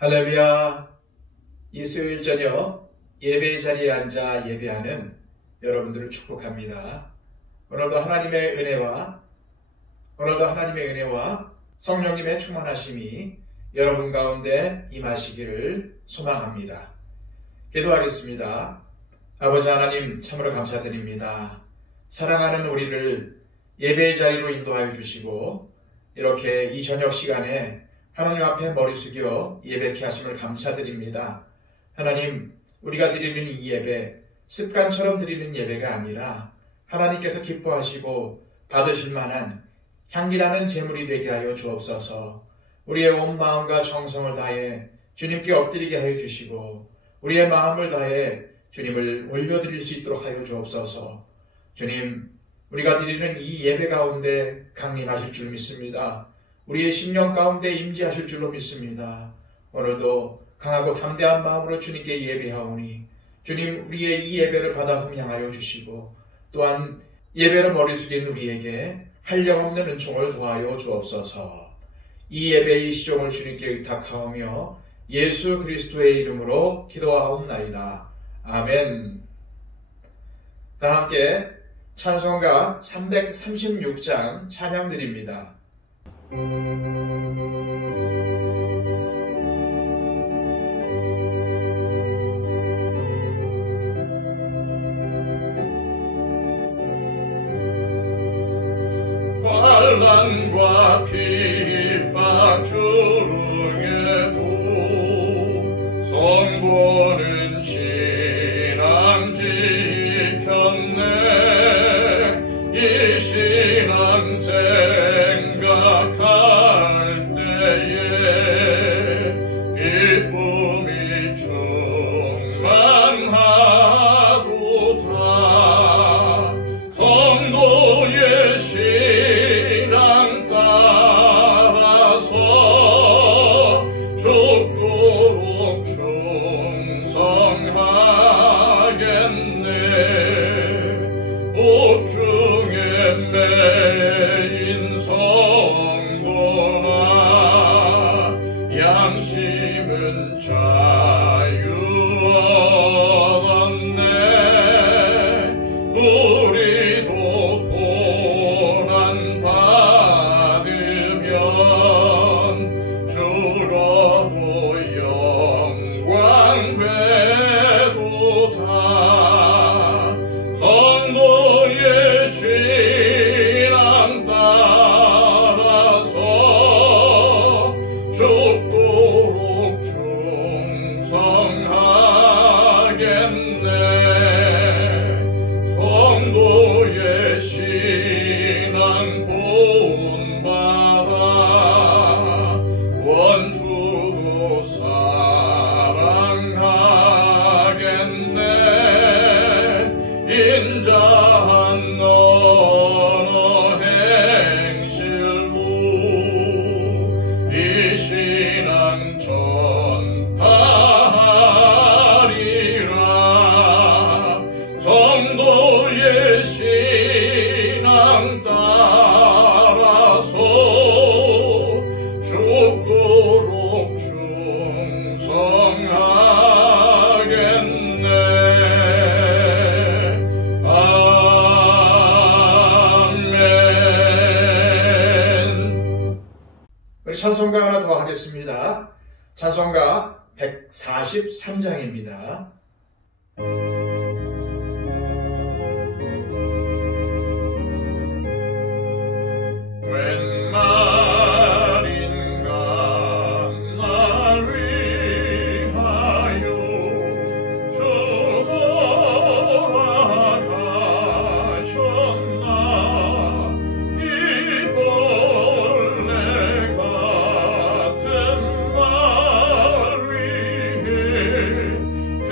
할렐루야. 이 수요일 저녁 예배의 자리에 앉아 예배하는 여러분들을 축복합니다. 오늘도 하나님의 은혜와 성령님의 충만하심이 여러분 가운데 임하시기를 소망합니다. 기도하겠습니다. 아버지 하나님, 참으로 감사드립니다. 사랑하는 우리를 예배의 자리로 인도하여 주시고 이렇게 이 저녁 시간에 하나님 앞에 머리 숙여 예배케 하심을 감사드립니다. 하나님, 우리가 드리는 이 예배, 습관처럼 드리는 예배가 아니라 하나님께서 기뻐하시고 받으실 만한 향기나는 제물이 되게 하여 주옵소서. 우리의 온 마음과 정성을 다해 주님께 엎드리게 하여 주시고 우리의 마음을 다해 주님을 올려드릴 수 있도록 하여 주옵소서. 주님, 우리가 드리는 이 예배 가운데 강림하실 줄 믿습니다. 우리의 심령 가운데 임재하실 줄로 믿습니다. 오늘도 강하고 담대한 마음으로 주님께 예배하오니 주님, 우리의 이 예배를 받아 흠양하여 주시고 또한 예배를 머리 숙인 우리에게 한량없는 은총을 더하여 주옵소서. 이 예배의 시종을 주님께 의탁하오며 예수 그리스도의 이름으로 기도하옵나이다. 아멘. 다 함께 찬송가 336장 찬양드립니다. 환난과 핍박 중에도 성도는 신앙 지켰네. 이 신앙 생각할 때에 기쁨이 충만하도다. 성도의 신앙 따라서 죽도록 충성하겠네. 옥중에 매인 성도나 양심은 자유 얻었네. 우리도 고난 받으면 주로도 영광 되도다. 성도의 신앙 따라서 죽도록 충성하겠네. 성도의 신앙 본받아 원수도 사랑하겠네. 인자한 언어 행실로 이 신앙 전파하리라. 성도의 신앙 따라서 죽도록 충성하겠네. 아멘. 우리 찬송가 하나 더 하겠습니다. 찬송가 143장입니다. 웬 말인가 날 위하여 죽어가셨나. 이 벌레 같은 말 위해 큰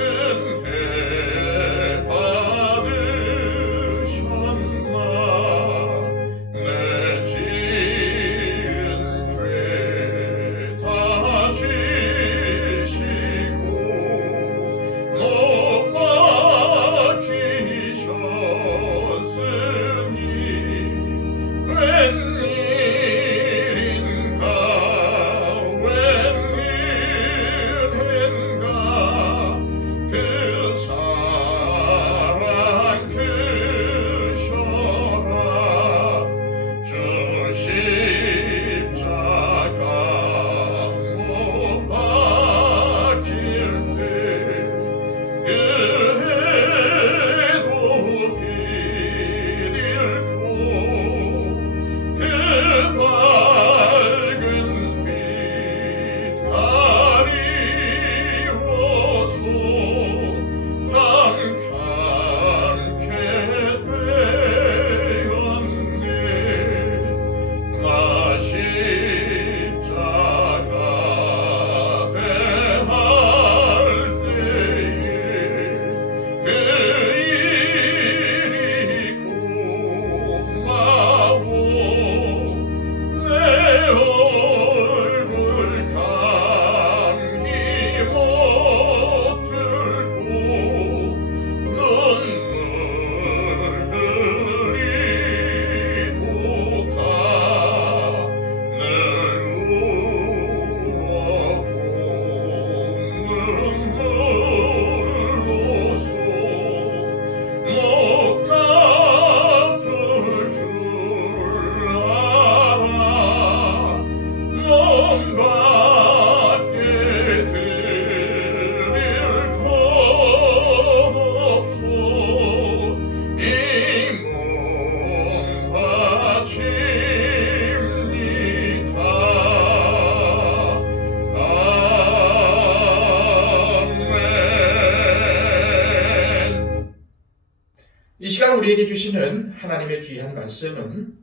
우리에게 주시는 하나님의 귀한 말씀은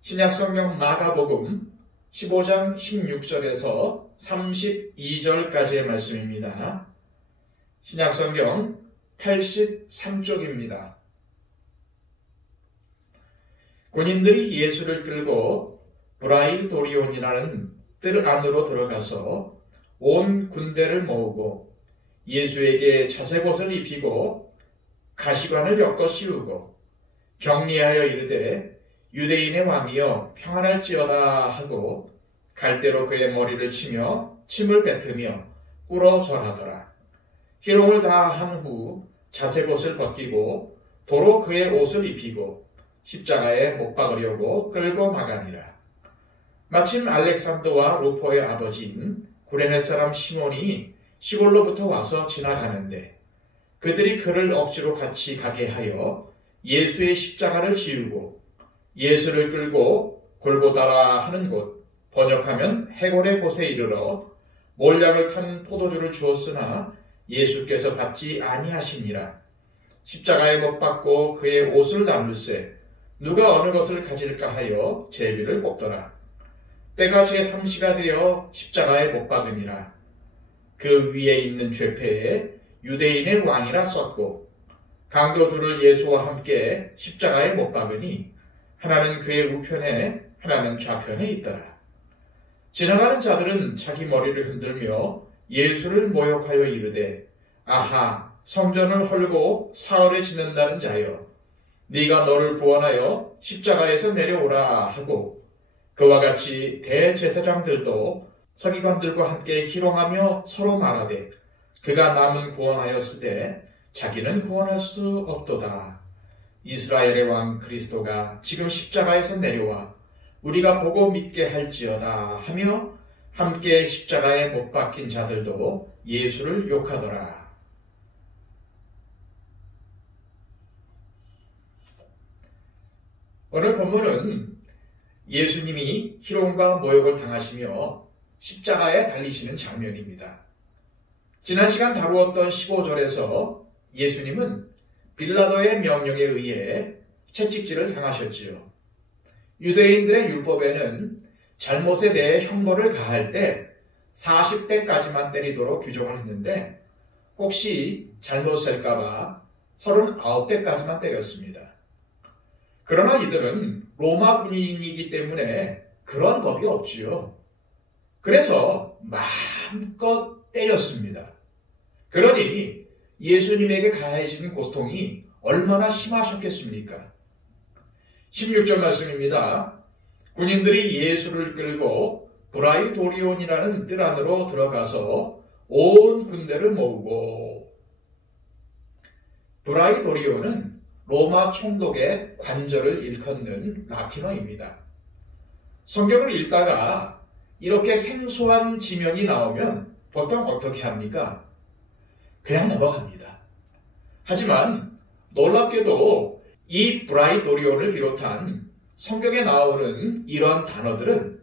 신약성경 마가복음 15장 16절에서 32절까지의 말씀입니다. 신약성경 83쪽입니다. 군인들이 예수를 끌고 브라이도리온이라는 뜰 안으로 들어가서 온 군대를 모으고 예수에게 자색옷을 입히고 가시관을 엮어 씌우고 격리하여 이르되 유대인의 왕이여 평안할지어다 하고 갈대로 그의 머리를 치며 침을 뱉으며 꿇어 절하더라. 희롱을 다 한 후 자색옷을 벗기고 도로 그의 옷을 입히고 십자가에 못 박으려고 끌고 나가니라. 마침 알렉산더와 루포의 아버지인 구레네 사람 시몬이 시골로부터 와서 지나가는데 그들이 그를 억지로 같이 가게 하여 예수의 십자가를 지우고 예수를 끌고 골고다라 하는 곳, 번역하면 해골의 곳에 이르러 몰약을 탄 포도주를 주었으나 예수께서 받지 아니하시니라. 십자가에 못 박고 그의 옷을 나눌세 누가 어느 것을 가질까 하여 제비를 뽑더라. 때가 제3시가 되어 십자가에 못 박으니라. 그 위에 있는 죄패에 유대인의 왕이라 썼고 강도들을 예수와 함께 십자가에 못 박으니 하나는 그의 우편에 하나는 좌편에 있더라. 지나가는 자들은 자기 머리를 흔들며 예수를 모욕하여 이르되 아하 성전을 헐고 사흘에 지는다는 자여 네가 너를 구원하여 십자가에서 내려오라 하고 그와 같이 대제사장들도 서기관들과 함께 희롱하며 서로 말하되 그가 남은 구원하였으되 자기는 구원할 수 없도다. 이스라엘의 왕 그리스도가 지금 십자가에서 내려와 우리가 보고 믿게 할지어다 하며 함께 십자가에 못 박힌 자들도 예수를 욕하더라. 오늘 본문은 예수님이 희롱과 모욕을 당하시며 십자가에 달리시는 장면입니다. 지난 시간 다루었던 15절에서 예수님은 빌라도의 명령에 의해 채찍질을 당하셨지요. 유대인들의 율법에는 잘못에 대해 형벌을 가할 때 40대까지만 때리도록 규정을 했는데 혹시 잘못할까봐 39대까지만 때렸습니다. 그러나 이들은 로마 군인이기 때문에 그런 법이 없지요. 그래서 마음껏 때렸습니다. 그러니 예수님에게 가해진 고통이 얼마나 심하셨겠습니까? 16절 말씀입니다. 군인들이 예수를 끌고 브라이도리온이라는 뜰 안으로 들어가서 온 군대를 모으고 브라이도리온은 로마 총독의 관절을 일컫는 라틴어입니다. 성경을 읽다가 이렇게 생소한 지명이 나오면 보통 어떻게 합니까? 그냥 넘어갑니다. 하지만 놀랍게도 이 브라이도리온을 비롯한 성경에 나오는 이러한 단어들은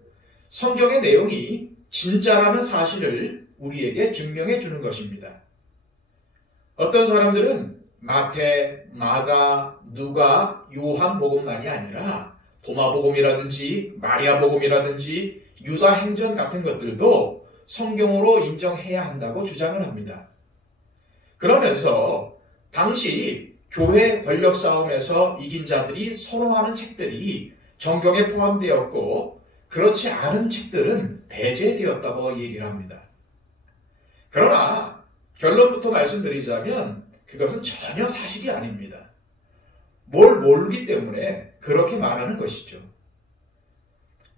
성경의 내용이 진짜라는 사실을 우리에게 증명해 주는 것입니다. 어떤 사람들은 마태, 마가, 누가, 요한복음만이 아니라 도마복음이라든지 마리아복음이라든지 유다행전 같은 것들도 성경으로 인정해야 한다고 주장을 합니다. 그러면서 당시 교회 권력 싸움에서 이긴 자들이 선호하는 책들이 정경에 포함되었고 그렇지 않은 책들은 배제되었다고 얘기를 합니다. 그러나 결론부터 말씀드리자면 그것은 전혀 사실이 아닙니다. 뭘 모르기 때문에 그렇게 말하는 것이죠.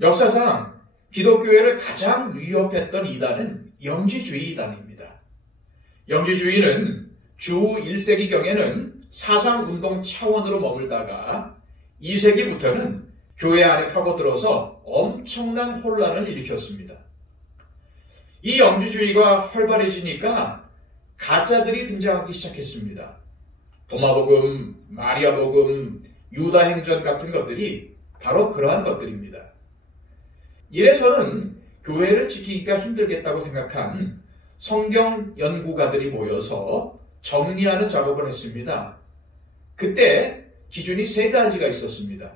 역사상 기독교회를 가장 위협했던 이단은 영지주의 이단입니다. 영지주의는 주 1세기경에는 사상운동 차원으로 머물다가 2세기부터는 교회 안에 파고들어서 엄청난 혼란을 일으켰습니다. 이 영지주의가 활발해지니까 가짜들이 등장하기 시작했습니다. 도마복음, 마리아복음, 유다행전 같은 것들이 바로 그러한 것들입니다. 이래서는 교회를 지키기가 힘들겠다고 생각한 성경 연구가들이 모여서 정리하는 작업을 했습니다. 그때 기준이 세 가지가 있었습니다.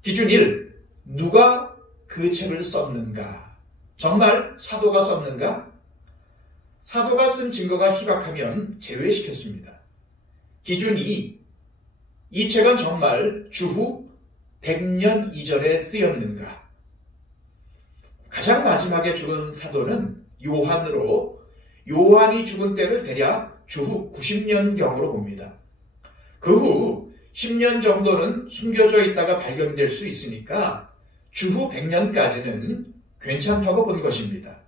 기준 1. 누가 그 책을 썼는가? 정말 사도가 썼는가? 사도가 쓴 증거가 희박하면 제외시켰습니다. 기준 2. 이 책은 정말 주후 100년 이전에 쓰였는가? 가장 마지막에 죽은 사도는 요한으로 요한이 죽은 때를 대략 주후 90년경으로 봅니다. 그 후 10년 정도는 숨겨져 있다가 발견될 수 있으니까 주후 100년까지는 괜찮다고 본 것입니다.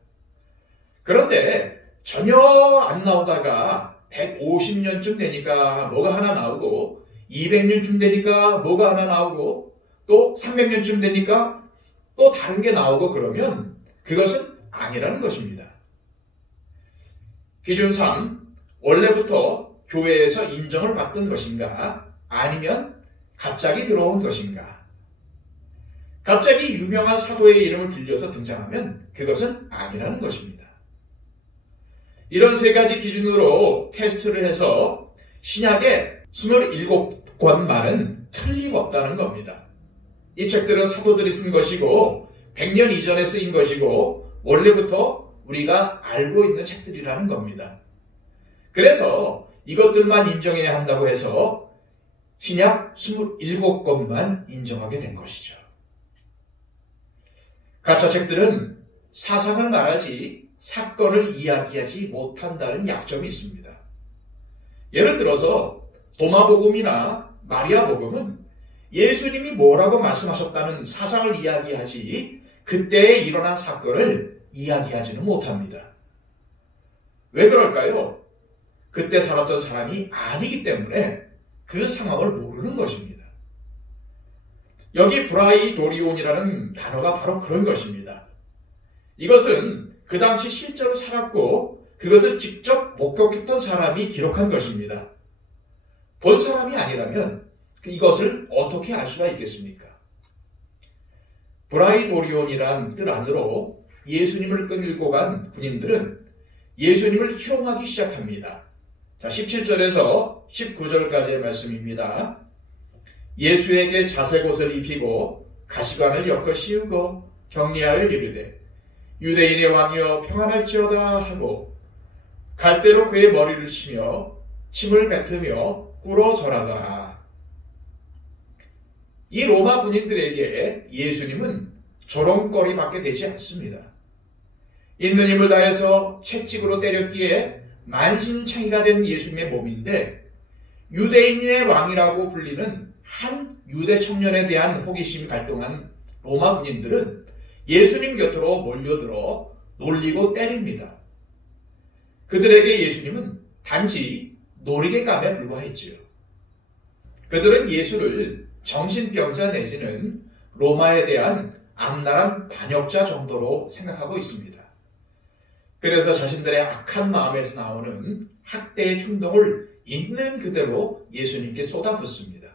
그런데 전혀 안 나오다가 150년쯤 되니까 뭐가 하나 나오고 200년쯤 되니까 뭐가 하나 나오고 또 300년쯤 되니까 또 다른 게 나오고 그러면 그것은 아니라는 것입니다. 기준 3. 원래부터 교회에서 인정을 받던 것인가? 아니면 갑자기 들어온 것인가? 갑자기 유명한 사도의 이름을 빌려서 등장하면 그것은 아니라는 것입니다. 이런 세 가지 기준으로 테스트를 해서 신약의 27권만은 틀림없다는 겁니다. 이 책들은 사도들이 쓴 것이고 100년 이전에 쓰인 것이고 원래부터 우리가 알고 있는 책들이라는 겁니다. 그래서 이것들만 인정해야 한다고 해서 신약 27권만 인정하게 된 것이죠. 가짜 책들은 사상을 말하지 사건을 이야기하지 못한다는 약점이 있습니다. 예를 들어서 도마복음이나 마리아복음은 예수님이 뭐라고 말씀하셨다는 사상을 이야기하지 그때에 일어난 사건을 이야기하지는 못합니다. 왜 그럴까요? 그때 살았던 사람이 아니기 때문에 그 상황을 모르는 것입니다. 여기 브라이도리온이라는 단어가 바로 그런 것입니다. 이것은 그 당시 실제로 살았고 그것을 직접 목격했던 사람이 기록한 것입니다. 본 사람이 아니라면 이것을 어떻게 알 수가 있겠습니까? 브라이도리온이란 뜻 안으로 예수님을 끌고 간 군인들은 예수님을 희롱하기 시작합니다. 자, 17절에서 19절까지의 말씀입니다. 예수에게 자색옷을 입히고 가시관을 엮어 씌우고 격리하여 이르되 유대인의 왕이여 평안할지어다 하고 갈대로 그의 머리를 치며 침을 뱉으며 꿇어 절하더라. 이 로마 군인들에게 예수님은 조롱거리밖에 되지 않습니다. 있는 힘을 다해서 채찍으로 때렸기에 만신창이가 된 예수님의 몸인데 유대인의 왕이라고 불리는 한 유대 청년에 대한 호기심이 발동한 로마 군인들은 예수님 곁으로 몰려들어 놀리고 때립니다. 그들에게 예수님은 단지 놀이개감에 불과했지요. 그들은 예수를 정신병자 내지는 로마에 대한 악랄한 반역자 정도로 생각하고 있습니다. 그래서 자신들의 악한 마음에서 나오는 학대의 충동을 있는 그대로 예수님께 쏟아붓습니다.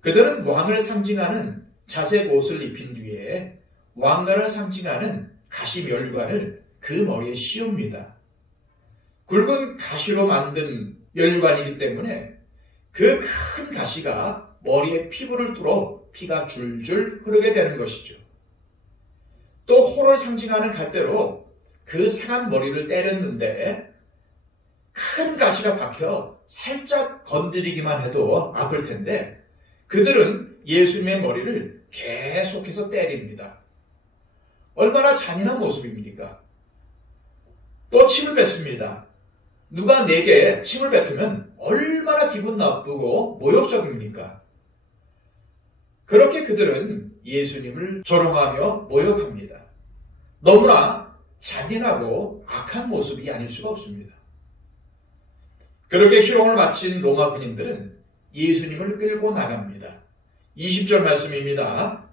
그들은 왕을 상징하는 자색 옷을 입힌 뒤에 왕관을 상징하는 가시멸관을 그 머리에 씌웁니다. 굵은 가시로 만든 멸관이기 때문에 그 큰 가시가 머리에 피부를 뚫어 피가 줄줄 흐르게 되는 것이죠. 또 호를 상징하는 갈대로 그 상한 머리를 때렸는데 큰 가시가 박혀 살짝 건드리기만 해도 아플 텐데 그들은 예수님의 머리를 계속해서 때립니다. 얼마나 잔인한 모습입니까? 또 침을 뱉습니다. 누가 내게 침을 뱉으면 얼마나 기분 나쁘고 모욕적입니까? 그렇게 그들은 예수님을 조롱하며 모욕합니다. 너무나 잔인하고 악한 모습이 아닐 수가 없습니다. 그렇게 희롱을 마친 로마 군인들은 예수님을 끌고 나갑니다. 20절 말씀입니다.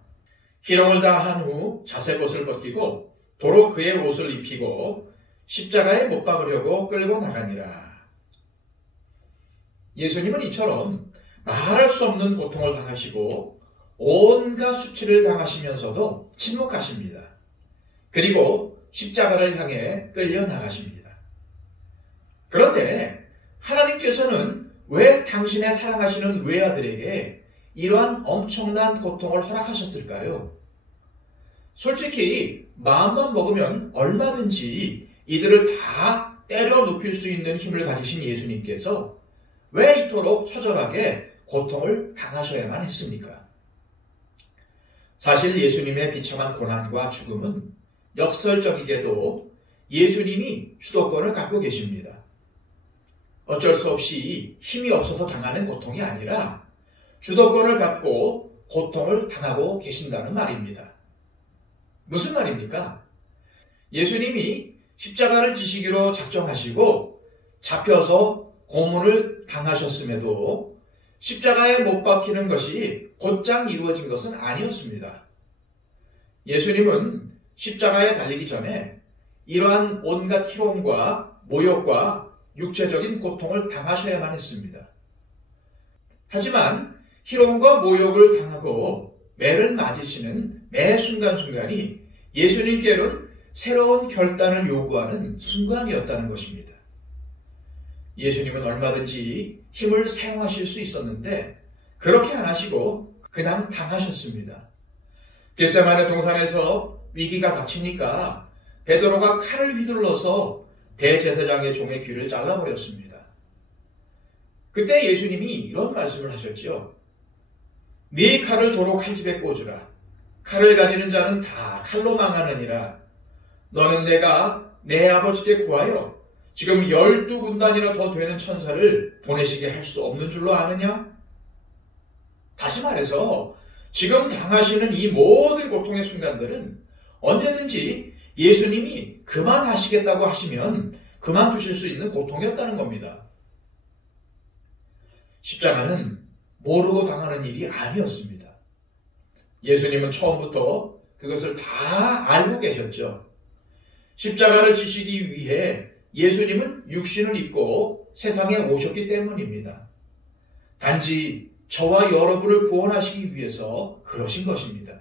희롱을 다 한 후 자색옷을 벗기고 도로 그의 옷을 입히고 십자가에 못 박으려고 끌고 나가니라. 예수님은 이처럼 말할 수 없는 고통을 당하시고 온갖 수치를 당하시면서도 침묵하십니다. 그리고 십자가를 향해 끌려 나가십니다. 그런데 하나님께서는 왜 당신의 사랑하시는 외아들에게 이러한 엄청난 고통을 허락하셨을까요? 솔직히 마음만 먹으면 얼마든지 이들을 다 때려 눕힐 수 있는 힘을 가지신 예수님께서 왜 이토록 처절하게 고통을 당하셔야만 했습니까? 사실 예수님의 비참한 고난과 죽음은 역설적이게도 예수님이 주도권을 갖고 계십니다. 어쩔 수 없이 힘이 없어서 당하는 고통이 아니라 주도권을 갖고 고통을 당하고 계신다는 말입니다. 무슨 말입니까? 예수님이 십자가를 지시기로 작정하시고 잡혀서 고문을 당하셨음에도 십자가에 못 박히는 것이 곧장 이루어진 것은 아니었습니다. 예수님은 십자가에 달리기 전에 이러한 온갖 희롱과 모욕과 육체적인 고통을 당하셔야만 했습니다. 하지만 희롱과 모욕을 당하고 매를 맞으시는 매 순간순간이 예수님께는 새로운 결단을 요구하는 순간이었다는 것입니다. 예수님은 얼마든지 힘을 사용하실 수 있었는데 그렇게 안 하시고 그냥 당하셨습니다. 겟세마네 동산에서 위기가 닥치니까 베드로가 칼을 휘둘러서 대제사장의 종의 귀를 잘라버렸습니다. 그때 예수님이 이런 말씀을 하셨죠. 네 칼을 도로 칼집에 꽂으라. 칼을 가지는 자는 다 칼로 망하느니라. 너는 내가 내 아버지께 구하여 지금 12군단이나 더 되는 천사를 보내시게 할 수 없는 줄로 아느냐? 다시 말해서 지금 당하시는 이 모든 고통의 순간들은 언제든지 예수님이 그만하시겠다고 하시면 그만두실 수 있는 고통이었다는 겁니다. 십자가는 모르고 당하는 일이 아니었습니다. 예수님은 처음부터 그것을 다 알고 계셨죠. 십자가를 지시기 위해 예수님은 육신을 입고 세상에 오셨기 때문입니다. 단지 저와 여러분을 구원하시기 위해서 그러신 것입니다.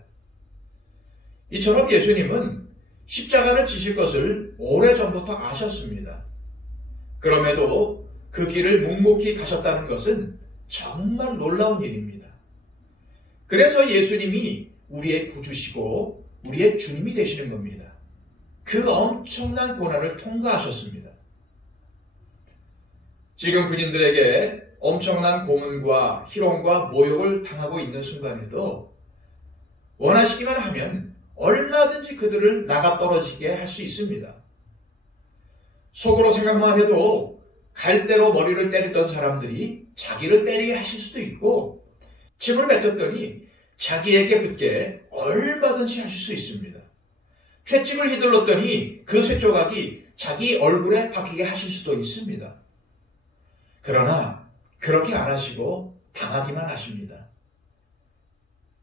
이처럼 예수님은 십자가를 지실 것을 오래전부터 아셨습니다. 그럼에도 그 길을 묵묵히 가셨다는 것은 정말 놀라운 일입니다. 그래서 예수님이 우리의 구주시고 우리의 주님이 되시는 겁니다. 그 엄청난 고난을 통과하셨습니다. 지금 군인들에게 엄청난 고문과 희롱과 모욕을 당하고 있는 순간에도 원하시기만 하면 얼마든지 그들을 나가떨어지게 할 수 있습니다. 속으로 생각만 해도 갈대로 머리를 때리던 사람들이 자기를 때리게 하실 수도 있고 침을 뱉었더니 자기에게 붙게 얼마든지 하실 수 있습니다. 쇳집을 휘둘렀더니 그 쇳조각이 자기 얼굴에 박히게 하실 수도 있습니다. 그러나 그렇게 안 하시고 당하기만 하십니다.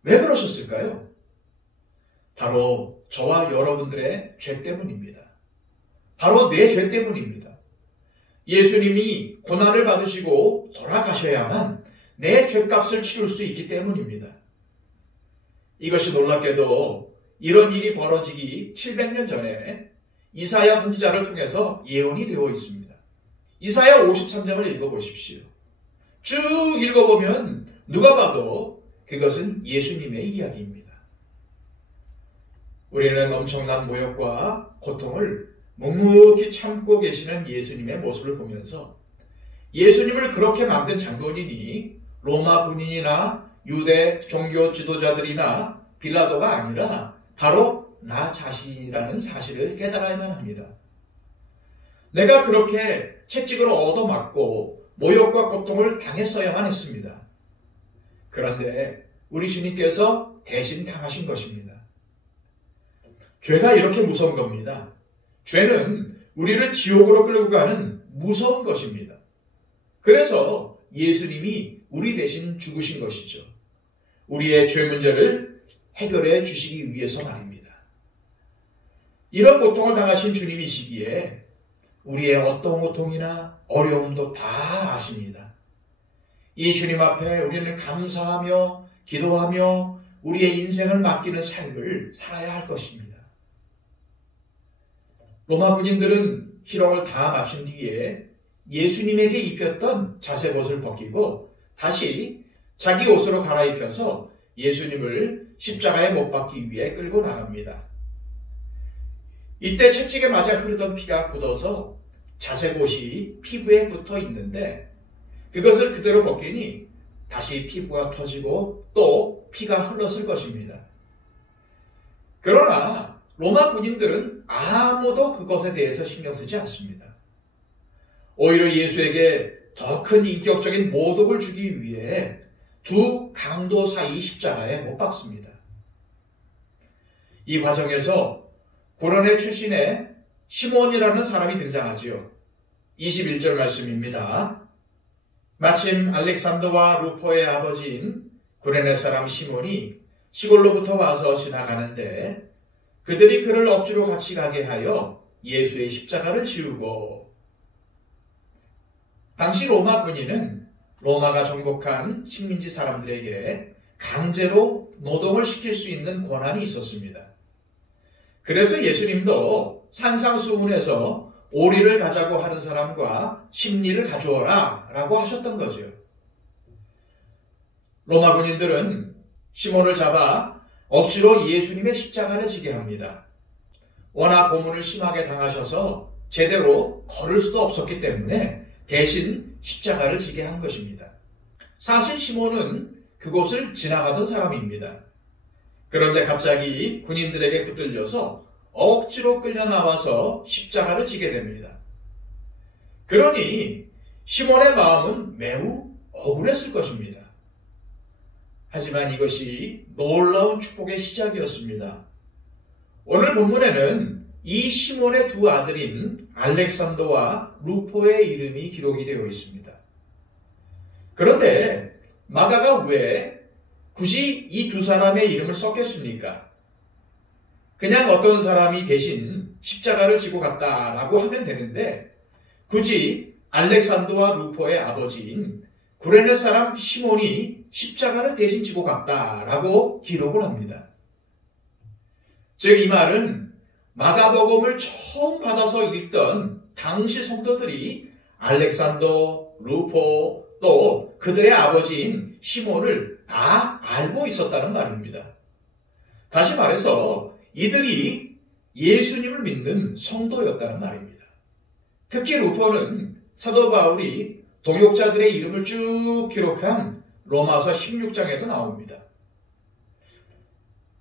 왜 그러셨을까요? 바로 저와 여러분들의 죄 때문입니다. 바로 내 죄 때문입니다. 예수님이 고난을 받으시고 돌아가셔야만 내 죄값을 치를 수 있기 때문입니다. 이것이 놀랍게도 이런 일이 벌어지기 700년 전에 이사야 선지자를 통해서 예언이 되어 있습니다. 이사야 53장을 읽어보십시오. 쭉 읽어보면 누가 봐도 그것은 예수님의 이야기입니다. 우리는 엄청난 모욕과 고통을 묵묵히 참고 계시는 예수님의 모습을 보면서 예수님을 그렇게 만든 장본인이 로마 군인이나 유대 종교 지도자들이나 빌라도가 아니라 바로 나 자신이라는 사실을 깨달아야만 합니다. 내가 그렇게 채찍을 얻어맞고 모욕과 고통을 당했어야만 했습니다. 그런데 우리 주님께서 대신 당하신 것입니다. 죄가 이렇게 무서운 겁니다. 죄는 우리를 지옥으로 끌고 가는 무서운 것입니다. 그래서 예수님이 우리 대신 죽으신 것이죠. 우리의 죄 문제를 해결해 주시기 위해서 말입니다. 이런 고통을 당하신 주님이시기에 우리의 어떤 고통이나 어려움도 다 아십니다. 이 주님 앞에 우리는 감사하며 기도하며 우리의 인생을 맡기는 삶을 살아야 할 것입니다. 로마 군인들은 희롱을 다 마친 뒤에 예수님에게 입혔던 자색옷을 벗기고 다시 자기 옷으로 갈아입혀서 예수님을 십자가에 못 박기 위해 끌고 나갑니다. 이때 채찍에 맞아 흐르던 피가 굳어서 자색옷이 피부에 붙어 있는데 그것을 그대로 벗기니 다시 피부가 터지고 또 피가 흘렀을 것입니다. 그러나 로마 군인들은 아무도 그것에 대해서 신경 쓰지 않습니다. 오히려 예수에게 더 큰 인격적인 모독을 주기 위해 두 강도 사이 십자가에 못 박습니다. 이 과정에서 구레네 출신의 시몬이라는 사람이 등장하지요. 21절 말씀입니다. 마침 알렉산더와 루포의 아버지인 구레네 사람 시몬이 시골로부터 와서 지나가는데 그들이 그를 억지로 같이 가게 하여 예수의 십자가를 지우고, 당시 로마 군인은 로마가 정복한 식민지 사람들에게 강제로 노동을 시킬 수 있는 권한이 있었습니다. 그래서 예수님도 산상수훈에서 오리를 가자고 하는 사람과 십리를 가져오라 라고 하셨던 거죠. 로마 군인들은 시몬을 잡아 억지로 예수님의 십자가를 지게 합니다. 워낙 고문을 심하게 당하셔서 제대로 걸을 수도 없었기 때문에 대신 십자가를 지게 한 것입니다. 사실 시몬은 그곳을 지나가던 사람입니다. 그런데 갑자기 군인들에게 붙들려서 억지로 끌려 나와서 십자가를 지게 됩니다. 그러니 시몬의 마음은 매우 억울했을 것입니다. 하지만 이것이 놀라운 축복의 시작이었습니다. 오늘 본문에는 이 시몬의 두 아들인 알렉산더와 루포의 이름이 기록이 되어 있습니다. 그런데 마가가 왜 굳이 이 두 사람의 이름을 썼겠습니까? 그냥 어떤 사람이 대신 십자가를 지고 갔다라고 하면 되는데 굳이 알렉산더와 루포의 아버지인 구레네 사람 시몬이 십자가를 대신 지고 갔다라고 기록을 합니다. 즉 이 말은 마가복음을 처음 받아서 읽던 당시 성도들이 알렉산더, 루포 또 그들의 아버지인 시몬을 다 알고 있었다는 말입니다. 다시 말해서 이들이 예수님을 믿는 성도였다는 말입니다. 특히 루포는 사도 바울이 동역자들의 이름을 쭉 기록한 로마서 16장에도 나옵니다.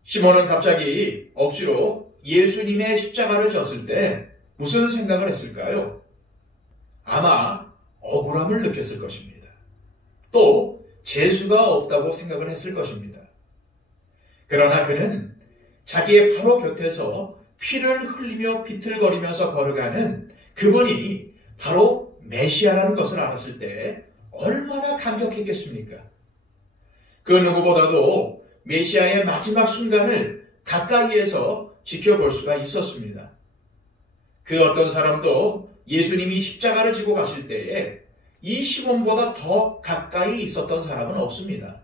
시몬은 갑자기 억지로 예수님의 십자가를 졌을 때 무슨 생각을 했을까요? 아마 억울함을 느꼈을 것입니다. 또 재수가 없다고 생각을 했을 것입니다. 그러나 그는 자기의 바로 곁에서 피를 흘리며 비틀거리면서 걸어가는 그분이 바로 메시아라는 것을 알았을 때 얼마나 감격했겠습니까? 그 누구보다도 메시아의 마지막 순간을 가까이에서 지켜볼 수가 있었습니다. 그 어떤 사람도 예수님이 십자가를 지고 가실 때에 이 시몬보다 더 가까이 있었던 사람은 없습니다.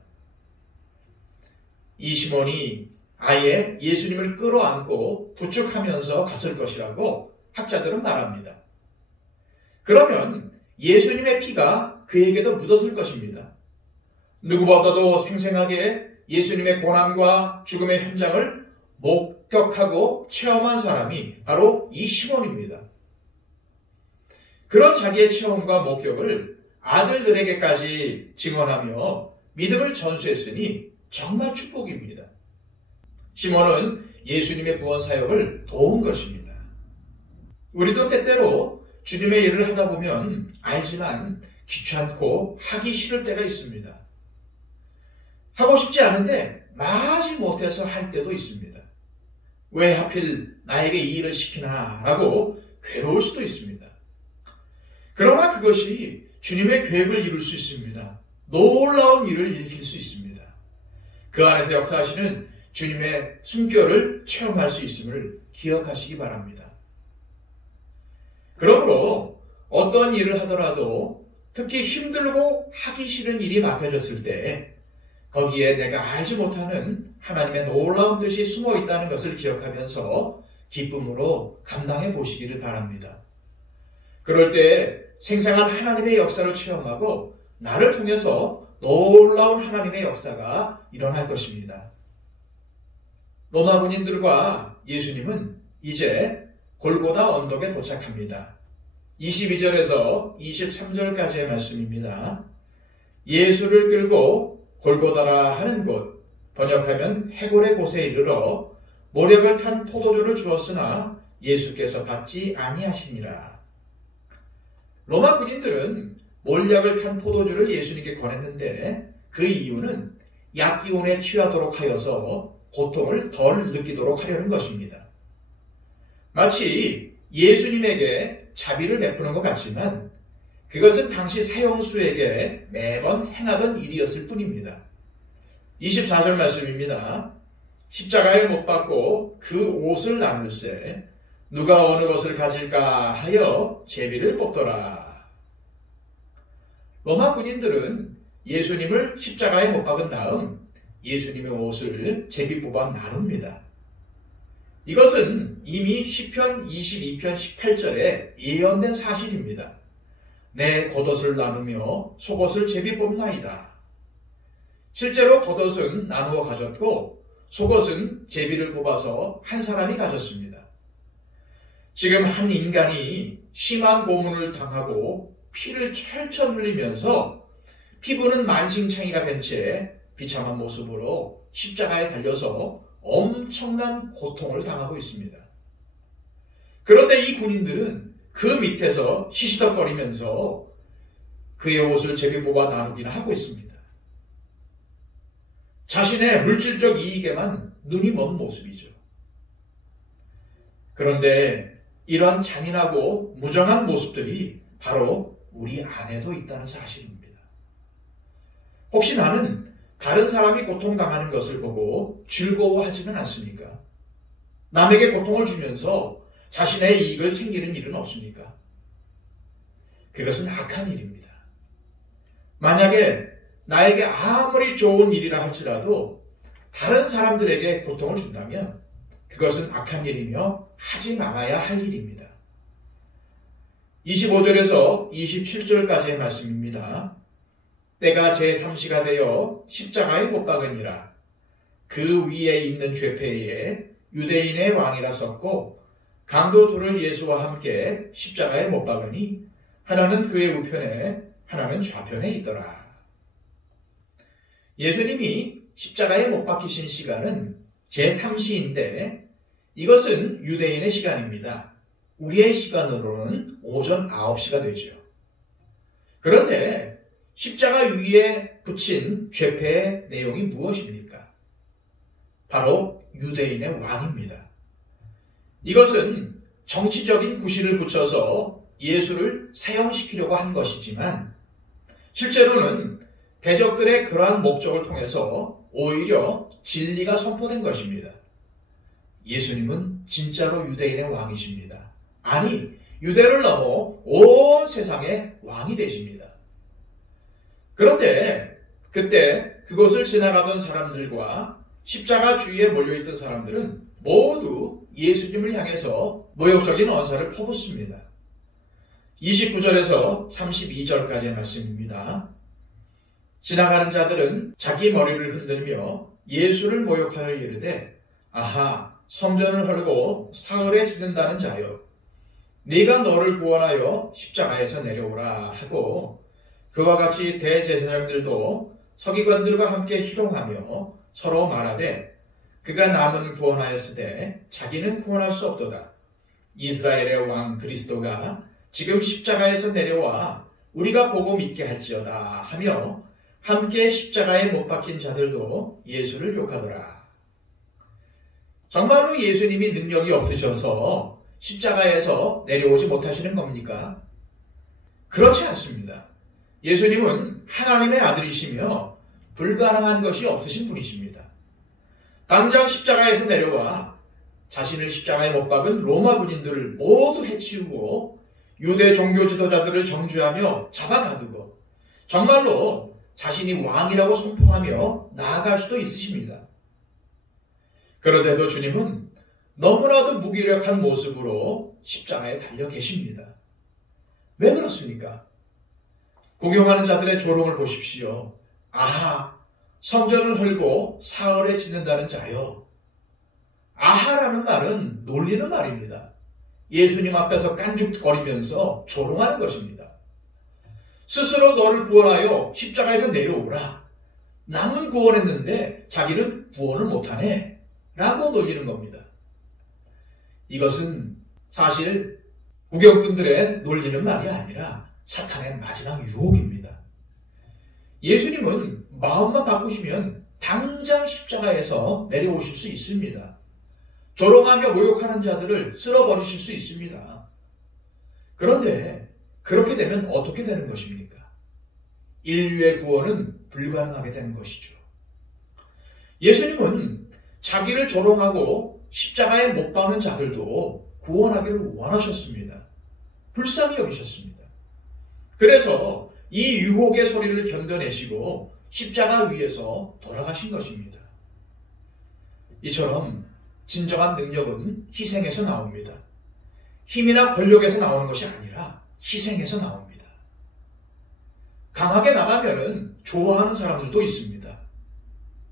이 시몬이 아예 예수님을 끌어안고 부축하면서 갔을 것이라고 학자들은 말합니다. 그러면 예수님의 피가 그에게도 묻었을 것입니다. 누구보다도 생생하게 예수님의 고난과 죽음의 현장을 목격하고 체험한 사람이 바로 이 시몬입니다. 그런 자기의 체험과 목격을 아들들에게까지 증언하며 믿음을 전수했으니 정말 축복입니다. 시몬은 예수님의 구원 사역을 도운 것입니다. 우리도 때때로 주님의 일을 하다 보면 알지만 귀찮고 하기 싫을 때가 있습니다. 하고 싶지 않은데 마지 못해서 할 때도 있습니다. 왜 하필 나에게 이 일을 시키나 라고 괴로울 수도 있습니다. 그러나 그것이 주님의 계획을 이룰 수 있습니다. 놀라운 일을 일으킬 수 있습니다. 그 안에서 역사하시는 주님의 숨결을 체험할 수 있음을 기억하시기 바랍니다. 그러므로 어떤 일을 하더라도 특히 힘들고 하기 싫은 일이 맡겨졌을 때 거기에 내가 알지 못하는 하나님의 놀라운 뜻이 숨어 있다는 것을 기억하면서 기쁨으로 감당해 보시기를 바랍니다. 그럴 때 생생한 하나님의 역사를 체험하고 나를 통해서 놀라운 하나님의 역사가 일어날 것입니다. 로마 군인들과 예수님은 이제 골고다 언덕에 도착합니다. 22절에서 23절까지의 말씀입니다. 예수를 끌고 골고다라 하는 곳, 번역하면 해골의 곳에 이르러 모략을 탄 포도주를 주었으나 예수께서 받지 아니하시니라. 로마 군인들은 몰약을 탄 포도주를 예수님께 권했는데 그 이유는 약기운에 취하도록 하여서 고통을 덜 느끼도록 하려는 것입니다. 마치 예수님에게 자비를 베푸는 것 같지만 그것은 당시 사형수에게 매번 행하던 일이었을 뿐입니다. 24절 말씀입니다. 십자가에 못 박고 그 옷을 나눌세 누가 어느 것을 가질까 하여 제비를 뽑더라. 로마 군인들은 예수님을 십자가에 못 박은 다음 예수님의 옷을 제비 뽑아 나눕니다. 이것은 이미 시편 22편 18절에 예언된 사실입니다. 내 겉옷을 나누며 속옷을 제비 뽑나이다. 실제로 겉옷은 나누어 가졌고 속옷은 제비를 뽑아서 한 사람이 가졌습니다. 지금 한 인간이 심한 고문을 당하고 피를 철철 흘리면서 피부는 만신창이가 된 채 비참한 모습으로 십자가에 달려서 엄청난 고통을 당하고 있습니다. 그런데 이 군인들은 그 밑에서 시시덕거리면서 그의 옷을 제비 뽑아 나누기나 하고 있습니다. 자신의 물질적 이익에만 눈이 먼 모습이죠. 그런데 이러한 잔인하고 무정한 모습들이 바로 우리 안에도 있다는 사실입니다. 혹시 나는 다른 사람이 고통당하는 것을 보고 즐거워하지는 않습니까? 남에게 고통을 주면서 자신의 이익을 챙기는 일은 없습니까? 그것은 악한 일입니다. 만약에 나에게 아무리 좋은 일이라 할지라도 다른 사람들에게 고통을 준다면 그것은 악한 일이며 하지 말아야 할 일입니다. 25절에서 27절까지의 말씀입니다. 때가 제3시가 되어 십자가에 못 박으니라. 그 위에 있는 죄패에 유대인의 왕이라 썼고 강도 둘을 예수와 함께 십자가에 못 박으니 하나는 그의 우편에 하나는 좌편에 있더라. 예수님이 십자가에 못 박히신 시간은 제3시인데 이것은 유대인의 시간입니다. 우리의 시간으로는 오전 9시가 되죠. 그런데 십자가 위에 붙인 죄패의 내용이 무엇입니까? 바로 유대인의 왕입니다. 이것은 정치적인 구실을 붙여서 예수를 사형시키려고 한 것이지만 실제로는 대적들의 그러한 목적을 통해서 오히려 진리가 선포된 것입니다. 예수님은 진짜로 유대인의 왕이십니다. 아니, 유대를 넘어 온 세상의 왕이 되십니다. 그런데 그때 그곳을 지나가던 사람들과 십자가 주위에 몰려있던 사람들은 모두 예수님을 향해서 모욕적인 언사를 퍼붓습니다. 29절에서 32절까지의 말씀입니다. 지나가는 자들은 자기 머리를 흔들며 예수를 모욕하여 이르되 아하 성전을 헐고 사흘에 짓는다는 자여 네가 너를 구원하여 십자가에서 내려오라 하고 그와 같이 대제사장들도 서기관들과 함께 희롱하며 서로 말하되 그가 남은 구원하였으되 자기는 구원할 수 없도다. 이스라엘의 왕 그리스도가 지금 십자가에서 내려와 우리가 보고 믿게 할지어다 하며 함께 십자가에 못 박힌 자들도 예수를 욕하더라. 정말로 예수님이 능력이 없으셔서 십자가에서 내려오지 못하시는 겁니까? 그렇지 않습니다. 예수님은 하나님의 아들이시며 불가능한 것이 없으신 분이십니다. 당장 십자가에서 내려와 자신을 십자가에 못 박은 로마 군인들을 모두 해치우고 유대 종교 지도자들을 정죄하며 잡아가두고 정말로 자신이 왕이라고 선포하며 나아갈 수도 있으십니다. 그런데도 주님은 너무나도 무기력한 모습으로 십자가에 달려 계십니다. 왜 그렇습니까? 구경하는 자들의 조롱을 보십시오. 아하, 성전을 헐고 사흘에 짓는다는 자요. 아하라는 말은 놀리는 말입니다. 예수님 앞에서 깐죽거리면서 조롱하는 것입니다. 스스로 너를 구원하여 십자가에서 내려오라. 남은 구원했는데 자기는 구원을 못하네. 라고 놀리는 겁니다. 이것은 사실 구경꾼들의 놀리는 말이 아니라 사탄의 마지막 유혹입니다. 예수님은 마음만 바꾸시면 당장 십자가에서 내려오실 수 있습니다. 조롱하며 모욕하는 자들을 쓸어버리실 수 있습니다. 그런데 그렇게 되면 어떻게 되는 것입니까? 인류의 구원은 불가능하게 되는 것이죠. 예수님은 자기를 조롱하고 십자가에 못 박는 자들도 구원하기를 원하셨습니다. 불쌍히 여기셨습니다. 그래서 이 유혹의 소리를 견뎌내시고 십자가 위에서 돌아가신 것입니다. 이처럼 진정한 능력은 희생에서 나옵니다. 힘이나 권력에서 나오는 것이 아니라 희생에서 나옵니다. 강하게 나가면은 좋아하는 사람들도 있습니다.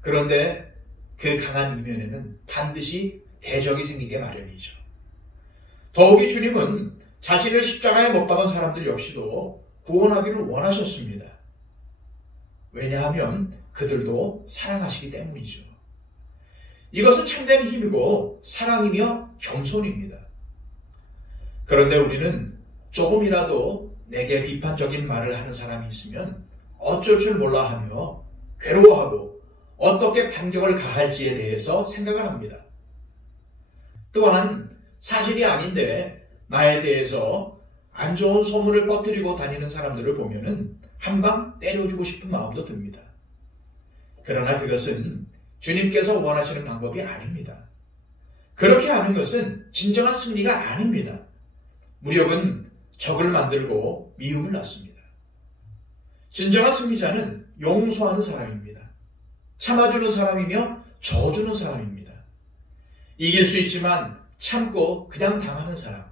그런데 그 강한 이면에는 반드시 대적이 생기게 마련이죠. 더욱이 주님은 자신을 십자가에 못 박은 사람들 역시도 구원하기를 원하셨습니다. 왜냐하면 그들도 사랑하시기 때문이죠. 이것은 참된 힘이고 사랑이며 겸손입니다. 그런데 우리는 조금이라도 내게 비판적인 말을 하는 사람이 있으면 어쩔 줄 몰라 하며 괴로워하고 어떻게 반격을 가할지에 대해서 생각을 합니다. 또한 사실이 아닌데 나에 대해서 안 좋은 소문을 퍼뜨리고 다니는 사람들을 보면은 한방 때려주고 싶은 마음도 듭니다. 그러나 그것은 주님께서 원하시는 방법이 아닙니다. 그렇게 하는 것은 진정한 승리가 아닙니다. 무력은 적을 만들고 미움을 낳습니다. 진정한 승리자는 용서하는 사람입니다. 참아주는 사람이며 져주는 사람입니다. 이길 수 있지만 참고 그냥 당하는 사람.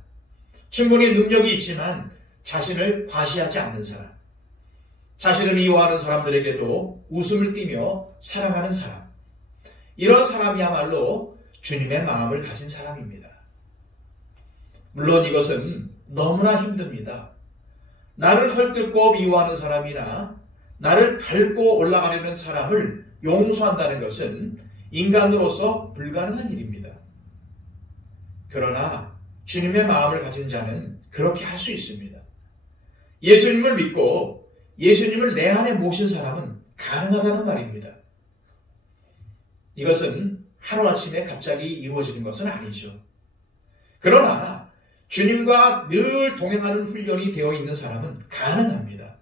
충분히 능력이 있지만 자신을 과시하지 않는 사람. 자신을 미워하는 사람들에게도 웃음을 띠며 사랑하는 사람. 이런 사람이야말로 주님의 마음을 가진 사람입니다. 물론 이것은 너무나 힘듭니다. 나를 헐뜯고 미워하는 사람이나 나를 밟고 올라가려는 사람을 용서한다는 것은 인간으로서 불가능한 일입니다. 그러나 주님의 마음을 가진 자는 그렇게 할 수 있습니다. 예수님을 믿고 예수님을 내 안에 모신 사람은 가능하다는 말입니다. 이것은 하루아침에 갑자기 이루어지는 것은 아니죠. 그러나 주님과 늘 동행하는 훈련이 되어 있는 사람은 가능합니다.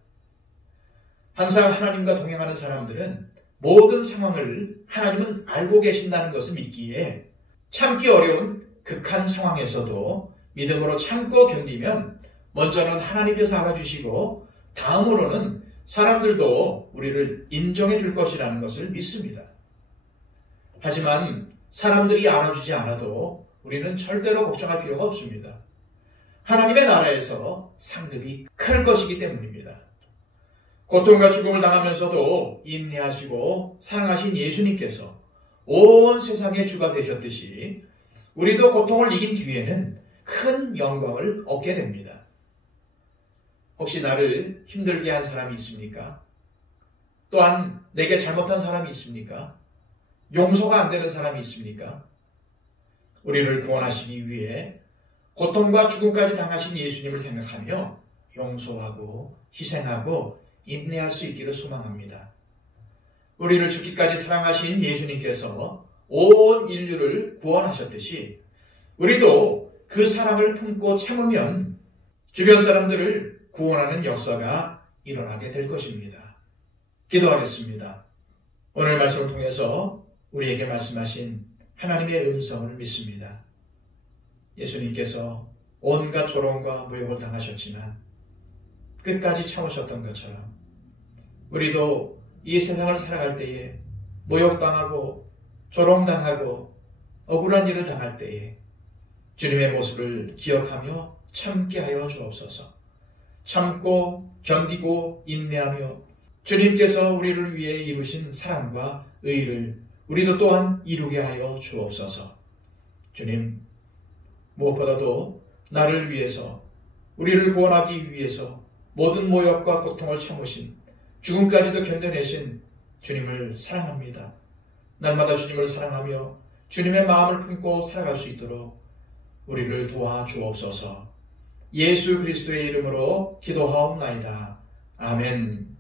항상 하나님과 동행하는 사람들은 모든 상황을 하나님은 알고 계신다는 것을 믿기에 참기 어려운 극한 상황에서도 믿음으로 참고 견디면 먼저는 하나님께서 알아주시고 다음으로는 사람들도 우리를 인정해 줄 것이라는 것을 믿습니다. 하지만 사람들이 알아주지 않아도 우리는 절대로 걱정할 필요가 없습니다. 하나님의 나라에서 상급이 클 것이기 때문입니다. 고통과 죽음을 당하면서도 인내하시고 사랑하신 예수님께서 온 세상의 주가 되셨듯이 우리도 고통을 이긴 뒤에는 큰 영광을 얻게 됩니다. 혹시 나를 힘들게 한 사람이 있습니까? 또한 내게 잘못한 사람이 있습니까? 용서가 안 되는 사람이 있습니까? 우리를 구원하시기 위해 고통과 죽음까지 당하신 예수님을 생각하며 용서하고 희생하고 인내할 수 있기를 소망합니다. 우리를 죽기까지 사랑하신 예수님께서 온 인류를 구원하셨듯이 우리도 그 사랑을 품고 참으면 주변 사람들을 구원하는 역사가 일어나게 될 것입니다. 기도하겠습니다. 오늘 말씀을 통해서 우리에게 말씀하신 하나님의 음성을 믿습니다. 예수님께서 온갖 조롱과 모욕을 당하셨지만 끝까지 참으셨던 것처럼 우리도 이 세상을 살아갈 때에 모욕당하고 조롱당하고 억울한 일을 당할 때에 주님의 모습을 기억하며 참게 하여 주옵소서. 참고 견디고 인내하며 주님께서 우리를 위해 이루신 사랑과 의를 우리도 또한 이루게 하여 주옵소서. 주님, 무엇보다도 나를 위해서, 우리를 구원하기 위해서 모든 모욕과 고통을 참으신, 죽음까지도 견뎌내신 주님을 사랑합니다. 날마다 주님을 사랑하며 주님의 마음을 품고 살아갈 수 있도록 우리를 도와주옵소서. 예수 그리스도의 이름으로 기도하옵나이다. 아멘.